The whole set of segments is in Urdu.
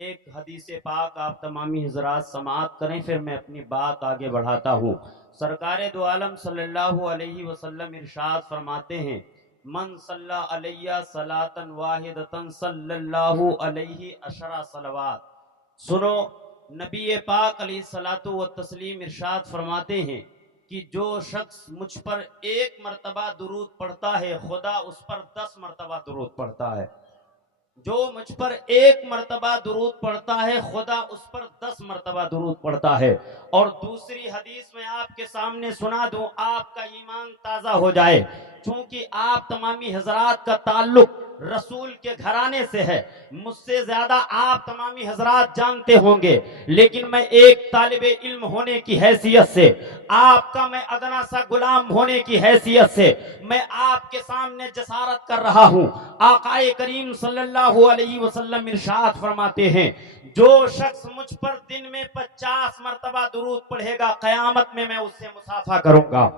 ایک حدیث پاک آپ تمامی حضرات سماعت کریں، پھر میں اپنی بات آگے بڑھاتا ہوں۔ سرکار دو عالم صلی اللہ علیہ وسلم ارشاد فرماتے ہیں، من صلی علیہ صلاۃ واحدۃ صلی اللہ علیہ عشر صلوات۔ سنو، نبی پاک علیہ الصلوۃ والتسلیم ارشاد فرماتے ہیں کہ جو شخص مجھ پر ایک مرتبہ درود پڑھتا ہے، خدا اس پر 10 مرتبہ درود پڑھتا ہے۔ جو مجھ پر ایک مرتبہ درود پڑھتا ہے، خدا اس پر 10 مرتبہ درود پڑھتا ہے۔ اور دوسری حدیث میں آپ کے سامنے سنا دوں، آپ کا ایمان تازہ ہو جائے، چونکہ آپ تمامی حضرات کا تعلق رسول کے گھرانے سے ہے، مجھ سے زیادہ آپ تمامی حضرات جانتے ہوں گے، لیکن میں ایک طالب علم ہونے کی حیثیت سے، آپ کا میں ادنا سا غلام ہونے کی حیثیت سے میں آپ کے سامنے جسارت کر رہا ہوں۔ آقا کریم صلی اللہ علیہ وسلم ارشاد فرماتے ہیں، جو شخص مجھ پر دن میں 50 مرتبہ درود پڑھے گا، قیامت میں اس سے مصافحہ کروں گا۔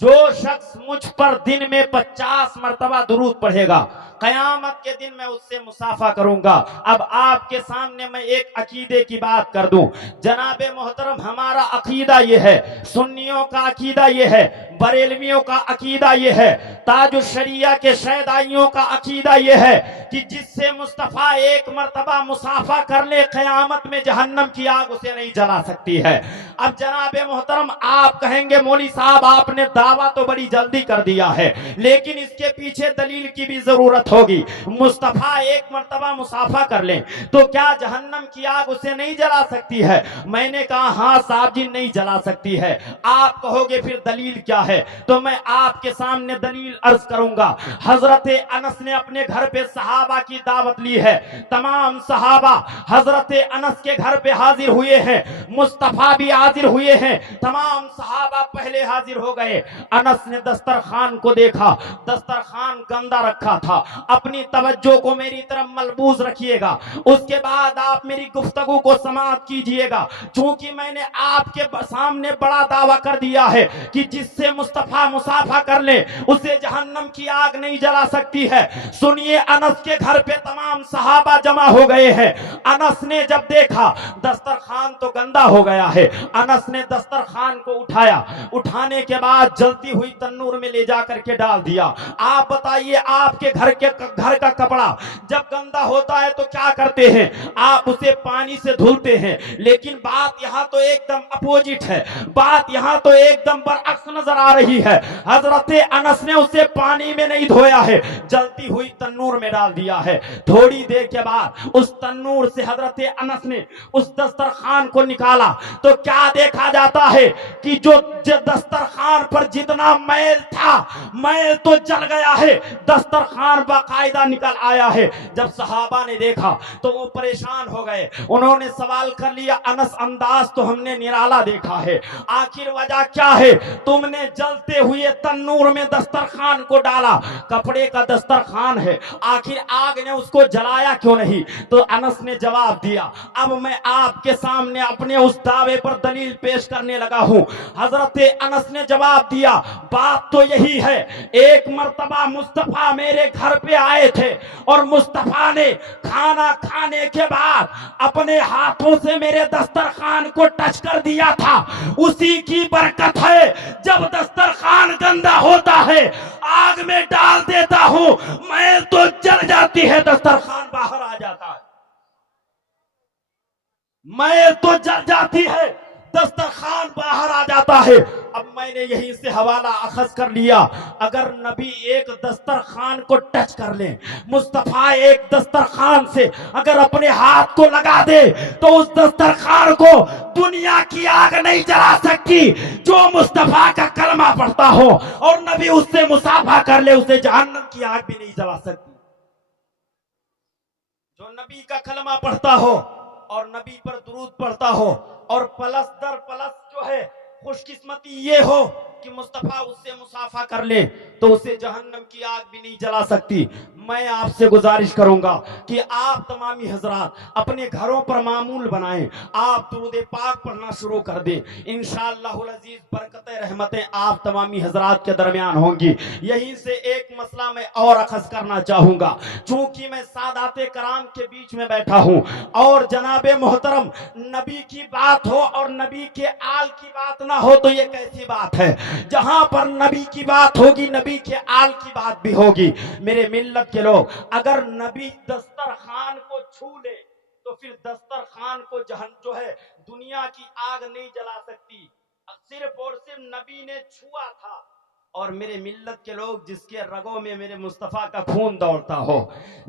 جو شخص مجھ پر دن میں 50 مرتبہ درود پڑھے گا، قیامت کے دن میں اس سے مصافحہ کروں گا۔ اب آپ کے سامنے میں ایک عقیدے کی بات کر دوں، جناب محترم، ہمارا عقیدہ یہ ہے، سنیوں کا عقیدہ یہ ہے، بریلویوں کا عقیدہ یہ ہے، تاج الشریعہ کے شیدائیوں کا عقیدہ یہ ہے کہ جس سے مصطفیٰ ایک مرتبہ مصافحہ کر لے، قیامت میں جہنم کی آگ اسے نہیں جلا سکتی ہے۔ اب جناب محترم، آپ کہیں گے مولوی صاحب آپ نے دعویٰ تو بڑی جلدی کر دیا ہے، لیکن اس کے پیچھے دلیل کی بھی ضرورت ہوگی۔ مصطفیٰ ایک مرتبہ مصافحہ کر لیں تو کیا جہنم کی آگ اسے نہیں جلا سکتی ہے؟ میں نے کہا ہاں صاحب جی، نہیں جلا سکتی ہے۔ آپ کہو گے پھر دلیل کیا ہے؟ تو میں آپ کے سامنے دلیل عرض کروں گا۔ حضرت انس نے اپنے گھر پہ صحابہ کی دعوت لی ہے، تمام صحابہ حضرت انس کے گھر پہ حاضر ہوئے ہیں، مصطفیٰ بھی حاضر ہوئے ہیں، تمام صحابہ پہلے حاضر ہو گئے۔ انس نے دسترخوان کو دیکھا، دسترخوان گندا رکھا تھا۔ اپنی توجہ کو میری طرف ملبوز رکھیے گا، اس کے بعد آپ میری گفتگو کو سماعت کیجئے گا، چونکہ میں نے آپ کے سامنے بڑا دعویٰ کر دیا ہے کہ جس سے مصطفیٰ مصافحہ کر لے اسے جہنم کی آگ نہیں جلا سکتی ہے۔ سنیے، انس کے گھر پہ تمام صحابہ جمع ہو گئے ہیں۔ انس نے جب دیکھا دسترخوان تو گندا ہو گیا ہے، انس نے دسترخوان کو اٹھایا، اٹھانے کے بعد جلتی ہوئی تنور میں لے جا کر کے ڈال دیا۔ آپ بتائیے، آپ کے گھر کا کپڑا جب گندا ہوتا ہے تو کیا کرتے ہیں؟ آپ اسے پانی سے دھلتے ہیں، لیکن بات یہاں تو ایک دم اپوزٹ ہے، بات یہاں تو ایک دم برعکس نظر آ رہی ہے۔ حضرت انس نے اسے پانی میں نہیں دھویا ہے، جلتی ہوئی تنور میں ڈال دیا ہے۔ تھوڑی دیر کے بعد اس تنور سے حضرت انس نے اس دسترخوان کو نکالا تو کیا دیکھا جاتا ہے کہ جو دسترخوان پر جتنا میل تھا، میل تو جل گیا ہے، دسترخوان باقاعدہ نکل آیا ہے۔ جب صحابہ نے دیکھا تو وہ پریشان ہو گئے، انہوں نے سوال کر لیا، انس انداز تو ہم نے نرالا دیکھا ہے، آخر وجہ کیا ہے؟ تم نے جلتے ہوئے تنور میں دسترخوان کو ڈالا، کپڑے کا دسترخوان ہے، آخر آگ نے اس کو جلایا کیوں نہیں؟ تو انس نے جواب دیا۔ اب میں آپ کے سامنے اپنے اس دعوے پر دلیل پیش کرنے لگا ہوں۔ حضرت انس نے جواب دیا، بات تو یہی ہے، ایک مرتبہ مصطفیٰ میرے گھر پہ آئے تھے اور مصطفیٰ نے کھانا کھانے کے بعد اپنے ہاتھوں سے میرے دسترخوان کو ٹچ کر دیا تھا، اسی کی برکت ہے جب دسترخوان گندا ہوتا ہے آگ میں ڈال دیتا ہوں، میل تو جل جاتی ہے، دسترخوان باہر آ جاتا ہے، میل تو جل جاتی ہے، دسترخوان باہر آ جاتا ہے۔ اب میں نے یہیں سے حوالہ اخذ کر لیا، اگر نبی ایک دسترخوان کو ٹچ کر لیں، مصطفیٰ ایک دسترخوان سے اگر اپنے ہاتھ کو لگا دے تو اس دسترخوان کو دنیا کی آگ نہیں جلا سکتی۔ جو مصطفیٰ کا کلمہ پڑھتا ہو اور نبی اس سے مصافحہ کر لے، اسے جہنم کی آگ بھی نہیں جلا سکتی۔ جو نبی کا کلمہ پڑھتا ہو اور نبی پر درود پڑھتا ہو، اور پلس در پلس جو ہے خوش قسمتی یہ ہو کہ مصطفیٰ اس سے مصافحہ کر لے تو اسے جہنم کی آگ بھی نہیں جلا سکتی. میں آپ سے گزارش کروں گا کہ آپ تمامی حضرات اپنے گھروں پر معمول بنائیں, آپ درود پاک پڑھنا شروع کر دیں. انشاءاللہ العزیز برکتیں رحمتیں آپ تمامی حضرات کے درمیان ہوں گی. یہیں سے ایک مسئلہ میں اور اخذ کرنا چاہوں گا, چونکہ میں سادات کرام کے بیچ میں بیٹھا ہوں اور جناب محترم نبی کی بات ہو اور نبی کے آل کی بات نہ ہو تو یہ کیسی بات ہے؟ جہاں پر نبی کی بات ہوگی نبی کے آل کی بات بھی ہوگی. میرے ملت کے لوگ, اگر نبی دسترخوان کو چھو لے تو پھر دسترخوان کو جو ہے دنیا کی آگ نہیں جلا سکتی, صرف اور صرف نبی نے چھوا تھا. اور میرے ملت کے لوگ, جس کے رگوں میں میرے مصطفیٰ کا خون دوڑتا ہو,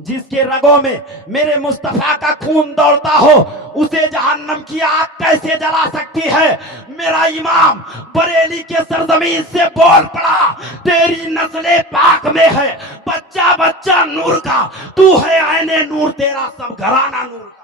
جس کے رگوں میں میرے مصطفیٰ کا خون دوڑتا ہو, اسے جہنم کی آگ کیسے جلا سکتی ہے؟ میرا امام بریلی کے سرزمین سے بول پڑا, تیری نسل پاک میں ہے بچہ بچہ نور کا, تو ہے عین نور, تیرا سب گھرانہ نور کا.